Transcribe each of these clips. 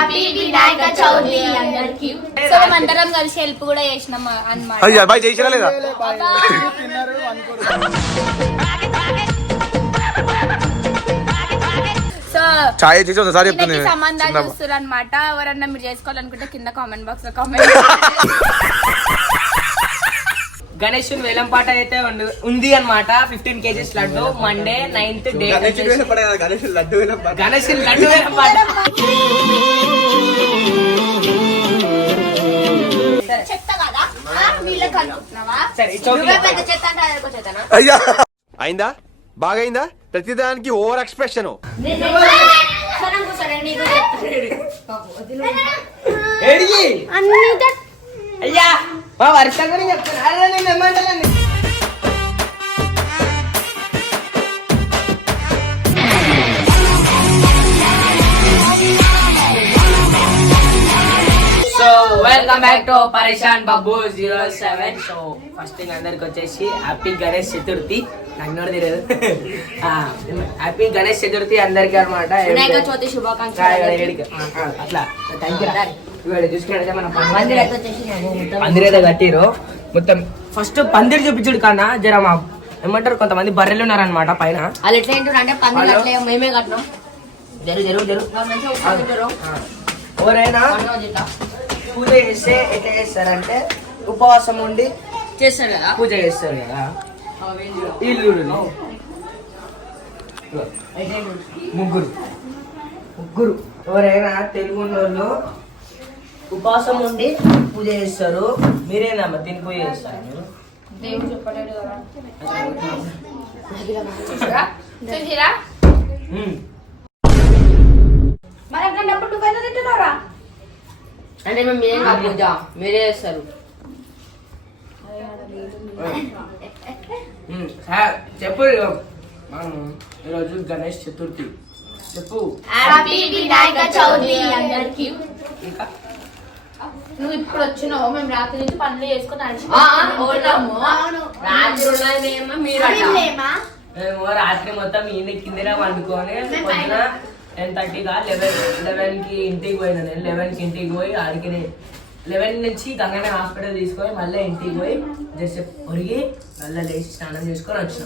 Happy Vinayaka Chavithi అందరికి. So మేమందరం కలిసి హెల్ప్ కూడా చేసినాం అన్నమాట. అయ్యా బాయ్ చేసినా లేదా? సో ఛాయ్ చేసి ఒకసారి చెప్తుంది. దీనికి సంబంధాలు చూస్తారు అనమాట ఎవరన్నా మీరు చేసుకోవాలనుకుంటే కింద కామెంట్ బాక్స్లో కామెంట్ గణేష్ వేలం పాట అయితే ఉంది అన్నమాట. Fifteen KGs laddu. Monday ninth day Ganesh laddu వేలం పాట. చెత్త కదా. ఆ, వీళ్ళకి అనుకుంటున్నావా? సరే నువ్వే చౌకీ పెద్ద చెత్త అంటే అదొక చెత్తనా? అయ్యా! అయిందా? బాగైందా? ప్రతిదానికి ఓవర్ ఎక్స్ప్రెషన్. అయ్యా! వర్షం గురించి చెప్తాను అరే నేను ఏమంటానండి welcome back to Pareshan Babu zero seven so first thing అందరికి వచ్చేసి హ్యాపీ గణేష్ చతుర్థి నాకు నోడు తెలియదు హ్యాపీ గణేష్ చతుర్థి అందరికి అనమాట చవితి శుభాకాంక్షలు అట్లా. చూసుకున్నట్టే మన మందిరం అయితే వచ్చేసి నేను మొత్తం పందిరి అయితే కట్టిరు మొత్తం ఫస్ట్ పందిరి చూపించుడు కన్నా జర మా ఏమంటారు కొంతమంది బర్రెలు ఉన్నారనమాట పైన. వాళ్ళు ఎట్లా మేమే కట్టినాం. ఎవరైనా. పూజ చేస్తే ఎట్లా చేస్తారంటే ఉపవాసం ఉండి చేస్తారు కదా? పూజ చేస్తారు కదా? వీళ్ళు చూడు ముగ్గురు. ముగ్గురు. ఎవరైనా తెలుగు వాళ్ళు ఉపవాసం ఉండి పూజ చేస్తారు. మీరేనమ్మా తిని పూజ చేస్తారు? మీరు దేవుడు చెప్పలేడు కదా. చూసిరా. మరి అట్లాంటప్పుడు నువ్వైనా తింటున్నారా అంటే మేము మీరేం కాదు పూజ మీరే చేస్తారు. చెప్పు మనం ఈరోజు గణేష్ చతుర్థి. చెప్పు. హ్యాపీ వినాయక చవితి అందరికి. ఇంకా? నువ్వు ఇప్పుడు వచ్చినావు? మేము రాత్రి నుంచి పనులు చేసుకుని రాత్రి మీరు రాత్రి మొత్తం ఈయన కిందనే వండుకొని టెన్ థర్టీగా లెవెన్ లెవెన్కి ఇంటికి పోయినా నేను. లెవెన్కి ఇంటికి పోయి ఆడికి లెవెన్ నుంచి గంగనే హాస్పిటల్ తీసుకొని మళ్ళీ ఇంటికి పోయి జస్ట్ ఒరిగి మళ్ళీ లేచి స్నానం చేసుకొని వచ్చిన.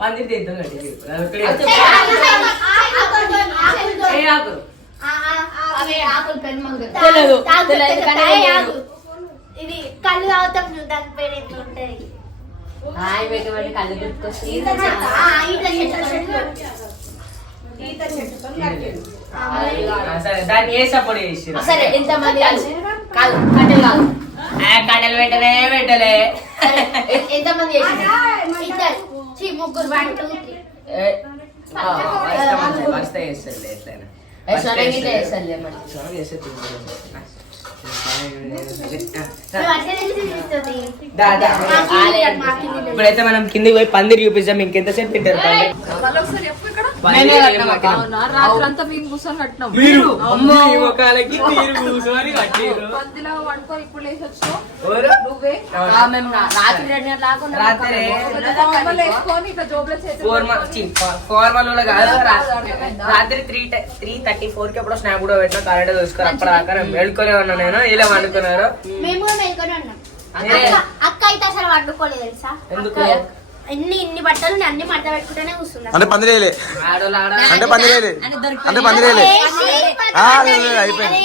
పందిరి తీద్దాం కట్టి తెలియదు. ఇది కళ్ళు తాగుతాం చూడు దాని పేరు హాయ్ కళ్ళు గుర్తుకొచ్చి దాన్ని ఏ సపోర్ట్ చేసి సరే కాదు? కట్టెలు కాదు. పెట్టలే పెట్టలే. ఎ- ఎంతమంది చేసింది ఇద్దరు. ఛీ, ముగ్గురు వన్ టూ త్రీ. ఎట్లయినా. వస్తా సరే గీత చేస్తాడు. చేస్తాడులే మరి. సరే చేస్తే తింటాడు. మేము అట్లనే చూపిస్తుంది దా, దా. ఆలే. ఇప్పుడైతే మనం కిందికి పోయి పందిరి చూపిస్తాం ఇంకెంతసేపు తింటారు పందిరి? పందిరి ఏం కట్టినాం? రాత్రంతా మేము కూర్చొని కట్టినాం. మీరు అమ్మో. ఈ ముఖాలకి మీరు కూర్చొని కట్టిర్రు. పొద్దున పడుకో ఇప్పుడు లేచి వచ్చినావు. ఎవరు? నువ్వే ఆ, మేము రా- రాత్రి రెండు గంటల దాకా ఉన్నాం. రాత్రి నార్మల్ వేసుకొని ఇట్లా జోబులో చేతులు ఫోర్మల్ కాదు రాత్రి త్రీ త్రీ థర్టీ ఫోర్కి ఎప్పుడో స్నాప్ కూడా పెట్టిన. కరెంట్ చూసుకొని అప్పటిదాకా నేను మేల్కొనే ఉన్నా నేను. ఇలా వండుకున్నారు. మేము అక్క అయితే అసలు వండుకోలేదు తెలుసా? ఎందుకు? ఎన్ని ఇన్ని బట్టలు ఉన్నాయి, అన్ని మడత పెట్టుకుంటేనే కూర్చున్నా. అంటే పందిరేలే అంటే పందిరేలే అంటే పందిరేలే ఆ, లేదు, లేదు, అయిపోయింది.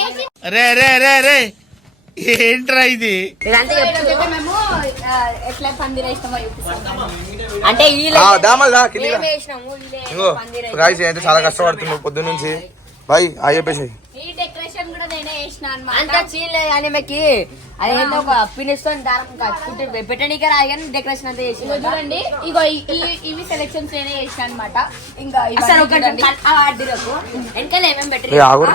మేము ఎట్లా పందిరేస్తామో చూపిస్తాం. అంటే. రాయిసి చాలా కష్టపడుతున్నావు పొద్దున్న నుంచి. బాయ్ ఆ చెప్పేసి ఈ డెకరేషన్ కూడా నేనే అంత అనమాట చీలే అది ఏందో ఒక పినిస్తో దారం కట్టుకుంటే పెట్టడానికి రాగానే డెకరేషన్ అంతా చేసి ఇగో చూడండి ఇగో ఇవి సెలెక్షన్స్ నేనే చేసిన అనమాట ఇంకా అసలు ఒకటి వెనకాల ఏమేమి పెట్టి ఏ, ఆగురా.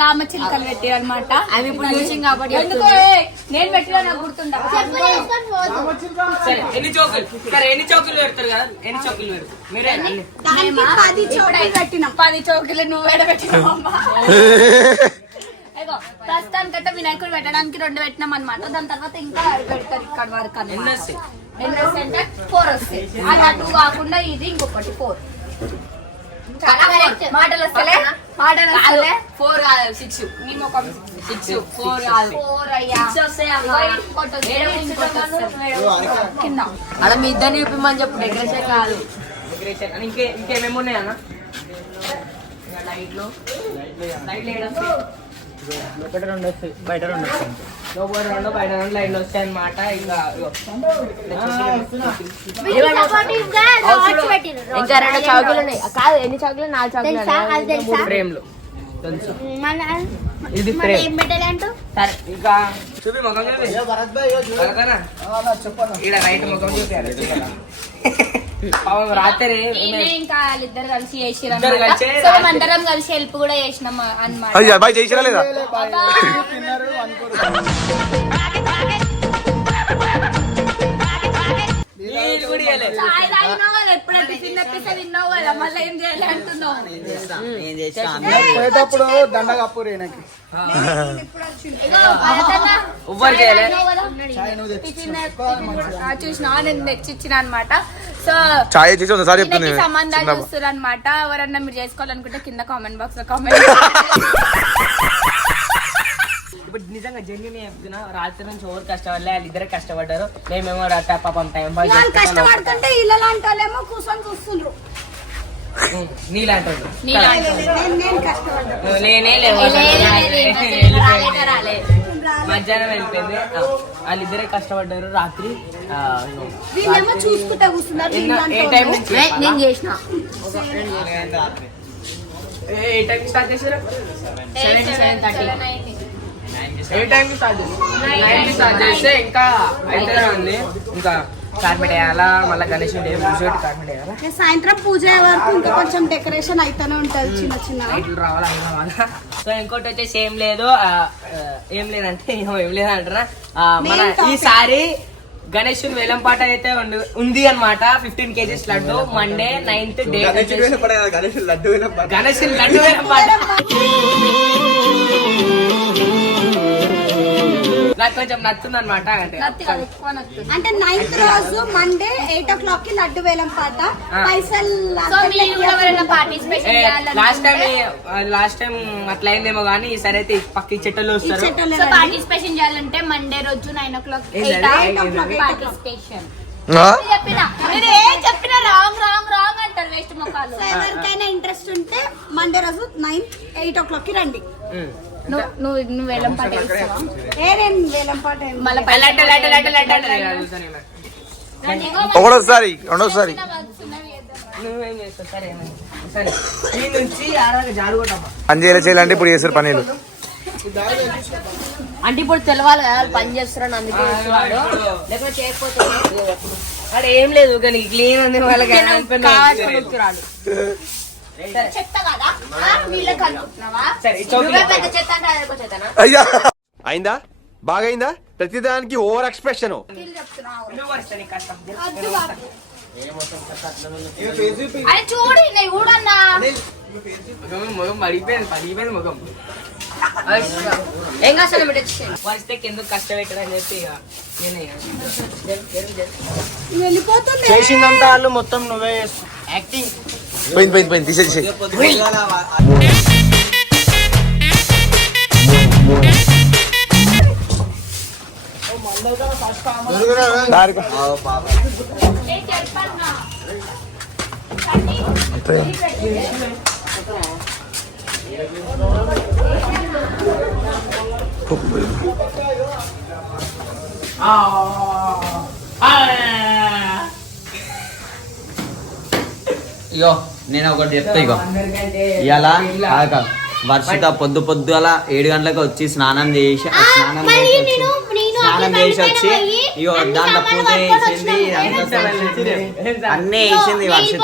రామచిలుకలు పెట్టారు అనమాట అవి ఇప్పుడు చూసి కాబట్టి ఎందుకో? ఏ, నేను పెట్టినా నాకు గుర్తుండ వేసుకొని పోదు సరే ఎన్ని చౌకులు? సరే ఎన్ని చౌకులు పెడతారు కదా? ఎన్ని చౌకులు పెడతారు? మీరే. పది చోట్ల పెట్టినాం. పది చౌకీలు నువ్వు ఇగో ప్రస్తుతానికంటే వినాయకుడు పెట్టడానికి రెండు పెట్టినాం అనమాట దాని తర్వాత ఇంకా పెడతారు ఇక్కడ వరకు ఎన్నో సెంటర్ ఫోర్ వస్తాయి. అది అటు కాకుండా ఇది ఇంకొకటి ఫోర్. మాటలు వస్తలే మాటలు వస్తలే? ఫోర్ కాదు సిక్స్. ముఖం సిక్స్. ఫోర్ కాదు. ఫోర్ అయ్యా. కింద. అక్కడ మీ ఇద్దరిని చూపిమని చెప్పు. డెకరేషన్ కాదు. డెకరేషన్. అని ఇంకే ఇంకేమేమి ఉన్నాయి అన్న లైట్లు. లైట్లు వేయడం ఒకటి రెండు వస్తాయి బయట రెండు వస్తాయి. లోపల రెండు బయట రెండు లైట్లు వస్తాయి అన్నమాట. ఇంకా. ఇంకా రెండు చౌకీలు ఉన్నాయి. కాదు ఎన్ని చౌకీలు? నాలుగు చౌకీలు ఫ్రేమ్లు. ఇది మన ఫ్రేమ్. ఏం పెట్టాలంటూ సరే ఇంకా చూపి ముఖం చూపి. పలకనా? ఈడ రైట్ ముఖం పాపం రాత్రి ఈయన ఇంకా వాళ్ళిద్దరు కలిసి చేసిరు ఇద్దరు. కలిసి సో రాత్రి- అందరం కలిసి హెల్ప్ కూడా చేసినాం అన్నమాట. అయ్యా బాయ్ చేసిరా లేదా? చూసినా తెచ్చిచ్చిన అనమాట సో ఛాయ్ చేసి ఒకసారి చెప్తుంది ఈయనకి సంబంధాలు చూస్తారు అనమాట ఎవరన్నా మీరు చేసుకోవాలనుకుంటే కింద కామెంట్ బాక్స్లో కామెంట్ ఇప్పుడు నిజంగా జెన్యున్ చెప్తున్నా రాత్రి నుంచి ఎవరు కష్టపడలే వాళ్ళిద్దరే కష్టపడ్డారు. మేమేమో రాట పాపం టైం పాస్ కష్టపడుతుంటే ఇళ్ళ లాంటి వాళ్ళేమో కూర్చొని చూస్తుండ్రు. నీలాంటి నీలాంటి నేను నేను కష్టపడ్డా. నేనే లేవు రాలేక రాలే. మధ్యాహ్నం వెళ్ళిపోయింది ఆ, వాళ్ళిద్దరే కష్టపడ్డారు రాత్రి. ఆ, వీళ్ళేమో చూసుకుంటా కూర్చున్నారు ఎన్నో- వీళ్ళంతా ఏ టైం వాళ్ళు. నుంచి? ఏ, నేను చేసిన. ఏ- ఏ టైం స్టార్ట్ చేశారు సెవెన్ సెవెన్ థర్టీ ఏ టైం స్టార్ట్ చేస్తే ఇంకా అయితే ఉంది. ఇంకా కార్పెట్ వేయాలా? మళ్ళీ గణేష్ పూజోటి కార్పెట్ వేయాలా? సాయంత్రం పూజ అయ్యే వరకు ఇంకా కొంచెం డెకరేషన్ అయితేనే ఉంటది చిన్న చిన్న. లైట్లు రావాలా? అయినా సో ఇంకోటి వచ్చేసి ఏం లేదు ఏం లేదంటే ఏం లేదంటారా? మన. ఈసారి గణేష్ వేలం పాట అయితే ఉంది- ఉంది అనమాట fifteen KGs laddu. Monday ninth day Ganesh. Laddu వేలం పాట. నాకు కొంచెం నచ్చుంది అనమాట అంటే నైన్త్ రోజు మండే ఎయిట్ ఓ క్లాక్కి లడ్డు వేలం పాట. పైసలు లాస్ట్ టైం లాస్ట్ టైం అట్లా అయిందేమో కానీ ఈసారి అయితే పక్క చెట్టలు వస్తారు. సో పార్టిసిపేషన్ చేయాలంటే మండే రోజు నైన్ ఓ క్లాక్. పార్టిసిపేషన్ ఎవరికైనా ఇంట్రెస్ట్ ఉంటే మండే రోజు నైన్ ఎయిట్ ఓ క్లాక్కి రండి. నువ్వు నువ్వు వేలం పాట. ఒకటోసారి రెండోసారి. కొట్టమ్మా. అంజేలా చేయాలంటే ఇప్పుడు చేస్తారు పనీలు. అంటే ఇప్పుడు తెలవాలి కదా వాళ్ళు పని చేస్తున్నాను అందుకే లేకపోతే చేయకపోతే అక్కడ ఏం లేదు కానీ క్లీన్ ఉంది వాళ్ళకి. చెత్త కదా? ఆ, వీళ్ళకి అనుకుంటున్నావా సరే ఈ నువ్వే చౌకీ పెద్ద చెత్త అంటే అదే చెత్తనా? అయ్యా! అయిందా? బాగైందా? ప్రతిదానికి ఓవర్ ఎక్స్ప్రెషన్. నువ్వు వస్తా నీకు కష్టం. అరే చూడు నేను చూడన్నా ముఖం ముఖం పడిపోయింది పడిపోయింది ముఖం. ఏం కాదు సార్ మీరు వస్తే ఎందుకు చెప్పి వెళ్ళిపోతుంది. చేసిందంతా వాళ్ళు మొత్తం నువ్వే చేస్తావు Wait, wait, wait. Dice, ఇగో నేను ఒకటి చెప్తా ఇగో. ఇవాళ కాదు వర్షిత పొద్దు పొద్దు అలా ఏడు గంటలకు వచ్చి స్నానం చేసి స్నానం మళ్ళీ చేసి నేను వచ్చి నేను స్నానం చేసి వచ్చి ఇగో దాంట్లో పూజ అంతా అన్నీ వేసింది వర్షిత.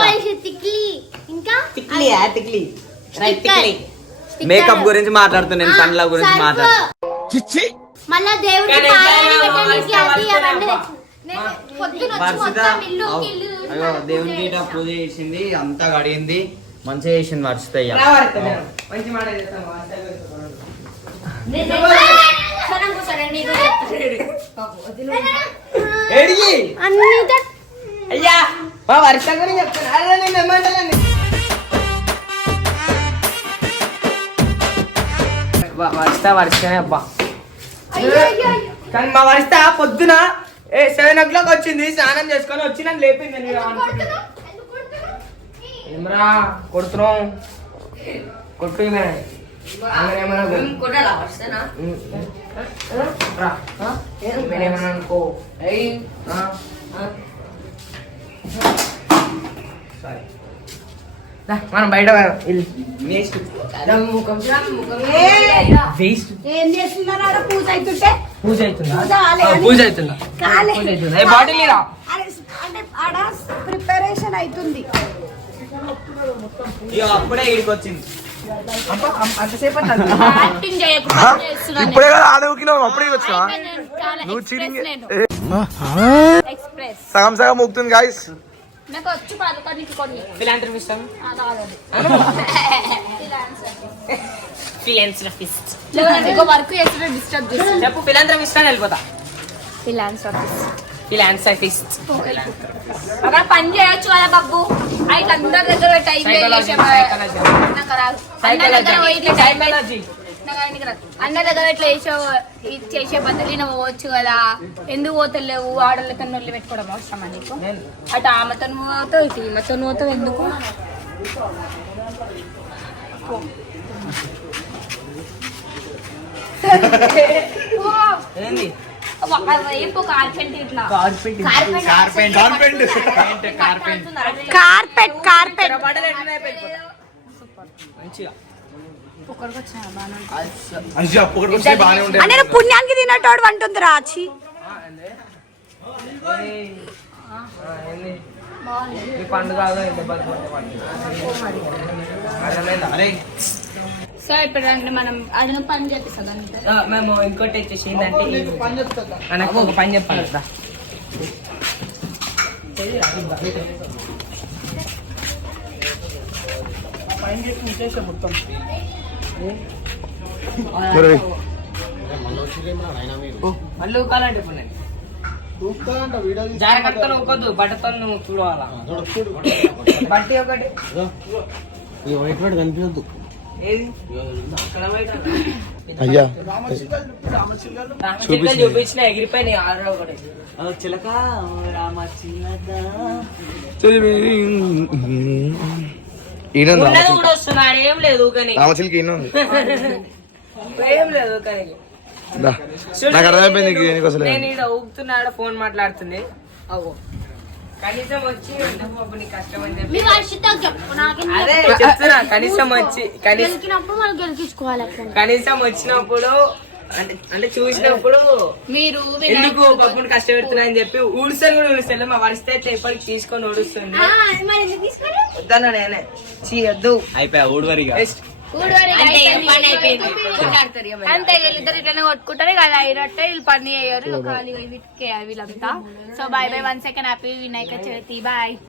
మేకప్ గురించి మాట్లాడుతున్నాను పండ్ల గురించి. మాట్లాడుతున్నా మళ్ళా దేవునికి ఇట్లా పూజ చేసింది అంతా కడిగింది మంచిగా చేసింది అన్ని అయ్యా మా వర్ష గురించి చెప్తాను. అరే నేను ఏమంటానండి? వర్ష వర్షనే అబ్బా. కానీ మా వర్ష పొద్దున ఏ సెవెన్ ఓ క్లాక్ వచ్చింది స్నానం చేసుకొని వచ్చి నన్ను లేపింది. ఏమ్రా కొడుతున్నాం కొట్టు. అనుకో. సారీ. మనం బయట వేస్ట్ ఏం చేస్తున్నారు పూజ అవుతుంటే? పూజ అవుతుందా? అవుతుందా? అవుతుందా? బాటిల్ అంటే ఆడ ప్రిపరేషన్ అవుతుంది. అప్పుడే వచ్చింది. ఇప్పుడే కదా ఆడ ఊకినావు అప్పుడే చాలా నువ్వు సగం సగం ఊగుతుంది గాయస్ నాకు వచ్చి పదకొండుకి కొన్ని. ఫిలాంథ్రఫిస్ట్ లేదంటే ఇంకో వర్క్ చేస్తుంటే డిస్టర్బ్ చేస్తుంది. చెప్పు ఫిలాంథ్రఫిస్ట్ అని వెళ్ళిపోతా. ఫిలాన్సఫిస్ట్ ఫిలాంథ్రఫిస్ట్ అక్కడ పని చేయొచ్చు కదా బాబు. అయితే అందరి దగ్గర టైం Psychology, psychology. అన్న దగ్గర పోయి ఇట్లా టైం సైకాలజీ నాకు ఆయనకి రాదు. అన్న దగ్గర ఇట్లా చేసే ఇది చేసే బదులు ఈయన పోవచ్చు కదా. ఎందుకు పోతలేవు ఆడలతో నొల్లి పెట్టుకోవడం అవసరమా నీకు? అటు ఆమెతో పోతావు ఇటు ఈమెతో పోతావు ఎందుకు? ఏంది? కార్పెంట్ ఇట్లా. కార్పెంట్ కార్పెంట్. మంచిగా. అంటే పుణ్యానికి తినటోడు అంటుంది రాచి కాదు? సో ఇప్పుడు అంటే మనం అడిగిన పని చేపిస్తాం మేము ఇంకోటి వచ్చేసి ఏంటంటే మనకు ఒక పని చెప్పాలి. రా. మళ్ళీ ఊకాలంటే జారకట్టతో ఊకొద్దు బట్టతో నువ్వు చూడాలా బట్టి ఒకటి. అయ్యా. చిలకలు. చూపించిన ఎగిరిపోయినాయి ఆరు ఒకటి. చిలక. రామ చిలక. కూడా వస్తున్నాడు. ఏం లేదు కానీ రామచిలికి ఈయన ఉంది. ఏం లేదు కానీ. నాకు అర్థమైపోయింది నీకు దేనికి అసలు నేను ఇక్కడ ఊగుతున్నాడు ఫోన్ మాట్లాడుతుంది అవు కనీసం వచ్చి కష్టం అని చెప్పి అదే చెప్తున్నా. కనీసం వచ్చి కనీసం వచ్చినప్పుడు అంటే అంటే చూసినప్పుడు మీరు ఎందుకు పప్పుని కష్టపెడుతున్నా అని చెప్పి ఊడుస్తాను కూడా ఊడుస్తాను మా వరిస్తే అయితే ఎప్పటికి తీసుకొని ఊడుస్తుంది వద్దన్నా నేనే. చీయద్దు అయిపోయా ఊడువరిగా? అంతే వీళ్ళిద్దరు ఇట్లనే కొట్టుకుంటారు. కదా అయినట్టే వీళ్ళు పని చేయరు. వీళ్ళంతా. So bye bye one second happy Vinayaka Chavithi. Bye